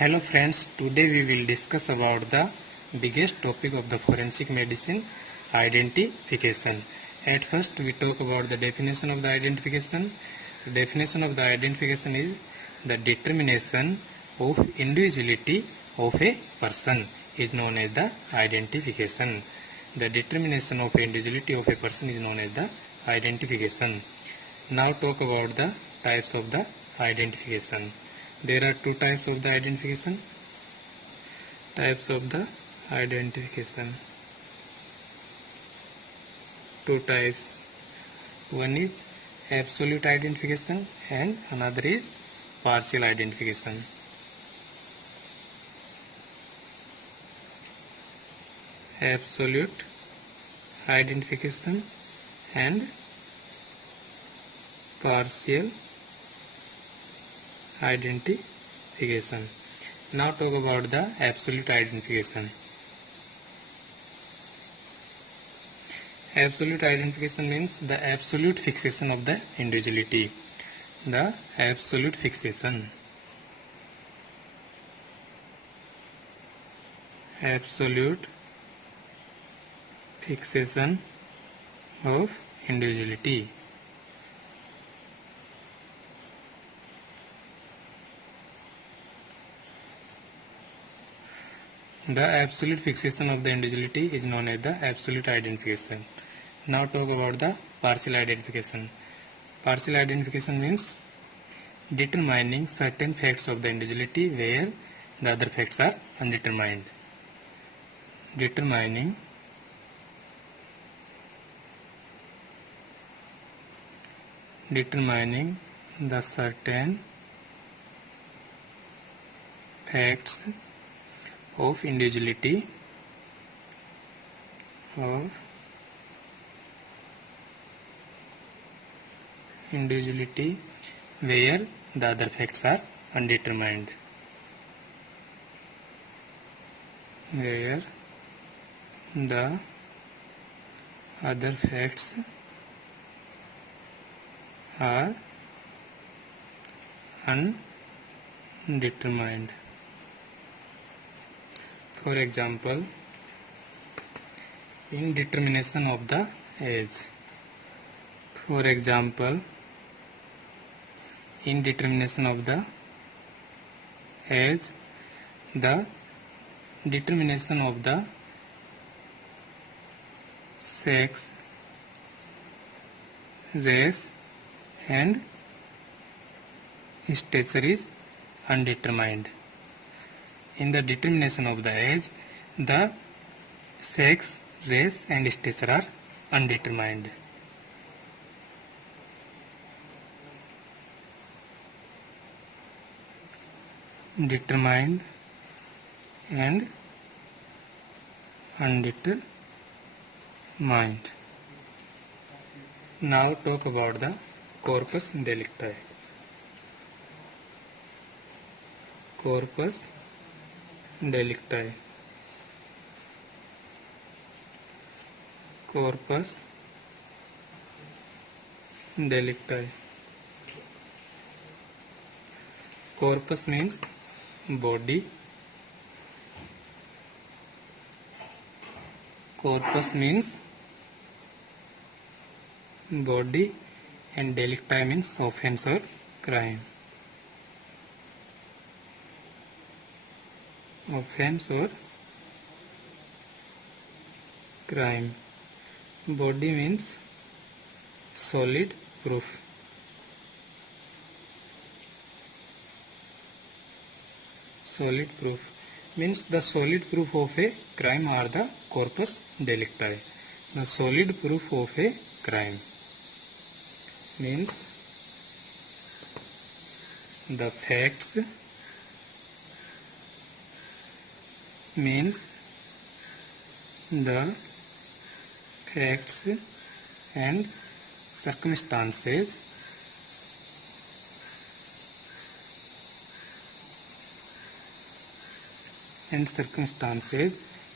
Hello friends, today we will discuss about the biggest topic of the forensic medicine, identification. At first we talk about the definition of the identification. The definition of the identification is the determination of individuality of a person is known as the identification. The determination of individuality of a person is known as the identification. Now talk about the types of the identification. There are two types of the identification. Types of the identification. Two types. One is absolute identification and another is partial identification. Absolute identification and partial identification. Now talk about the absolute identification. Absolute identification means the absolute fixation of the individuality. The absolute fixation. Absolute fixation of individuality. The absolute fixation of the individuality is known as the absolute identification. Now talk about the partial identification. Partial identification means determining certain facts of the individuality where the other facts are undetermined. Determining the certain facts of individuality where the other facts are undetermined. Where the other facts are undetermined. For example, indetermination of the age. For example, indetermination of the age, the determination of the sex, race and stature is undetermined. In the determination of the age, the sex, race and stature are undetermined. Determined and undetermined. Now talk about the corpus delicti. Corpus delicti. Corpus delicti. Corpus means body. Corpus means body and delicti means offense or crime. Offense or crime. Body means solid proof. Solid proof means the solid proof of a crime are the corpus delicti. The solid proof of a crime means the facts and circumstances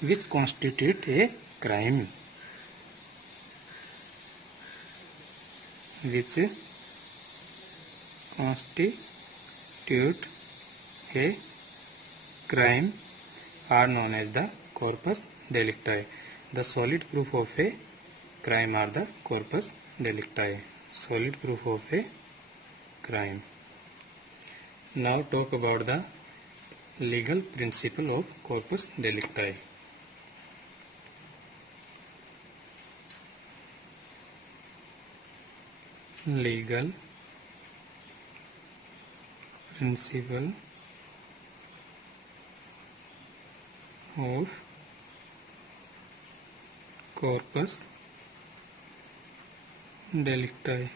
which constitute a crime. Which constitute a crime are known as the corpus delicti. The solid proof of a crime are the corpus delicti. Solid proof of a crime. Now talk about the legal principle of corpus delicti. Legal principle of corpus delicti.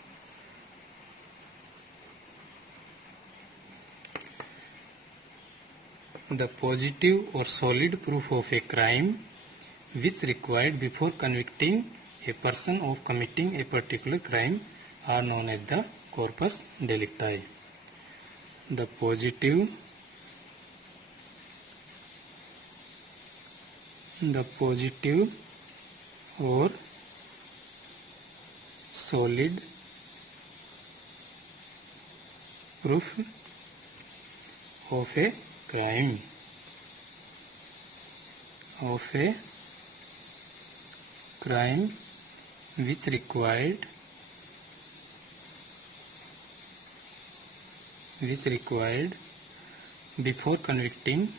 The positive or solid proof of a crime which required before convicting a person of committing a particular crime are known as the corpus delicti. The positive or solid proof of a crime which required before convicting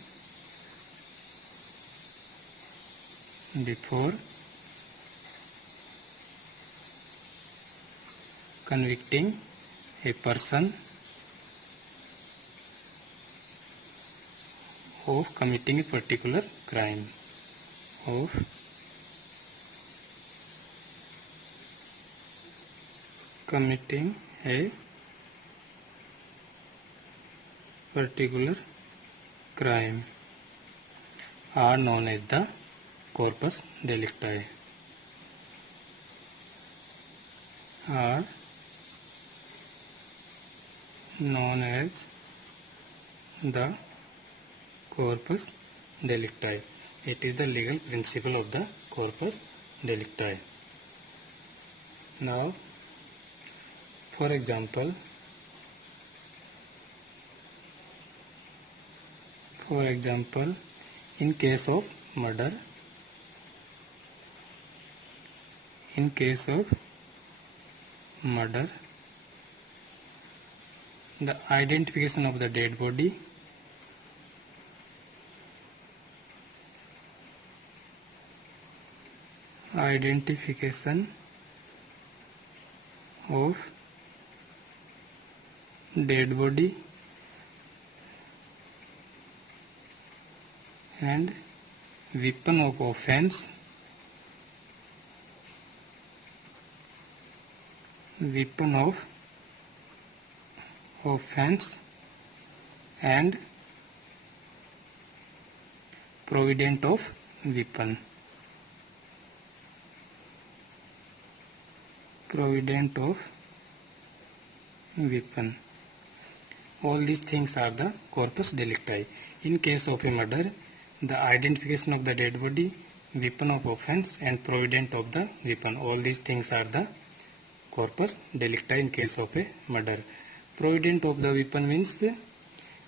a person of committing a particular crime. Are known as the corpus delicti. Are known as the corpus delicti. It is the legal principle of the corpus delicti. Now, for example, in case of murder, the identification of the dead body and weapon of offense and provident of weapon. All these things are the corpus delicti. In case of a murder, the identification of the dead body, weapon of offense and provident of the weapon. All these things are the corpus delicti in case of a murder. Provident of the weapon means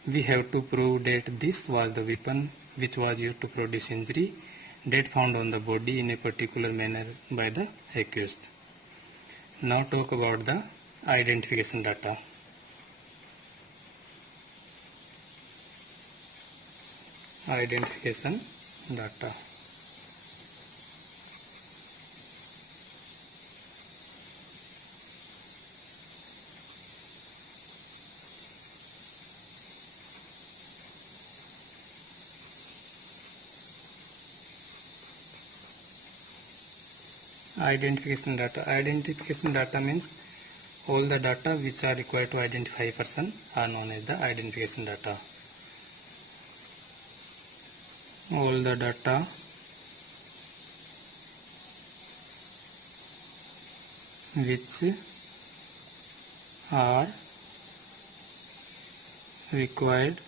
we have to prove that this was the weapon which was used to produce injury, that found on the body in a particular manner by the accused. Now talk about the identification data. Identification data. Identification data means all the data which are required to identify a person are known as the identification data. All the data which are required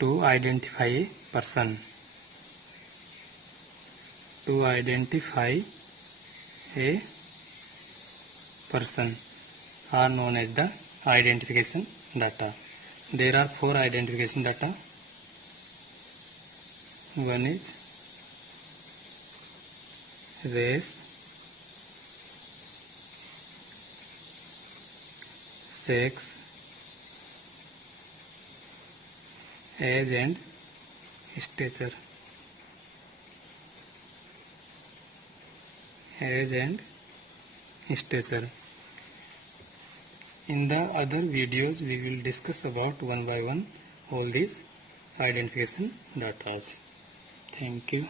to identify a person. Are known as the identification data. There are 4 identification data. One is race, sex, age and stature. Age and stature. In the other videos, we will discuss about one by one all these identification data. Thank you.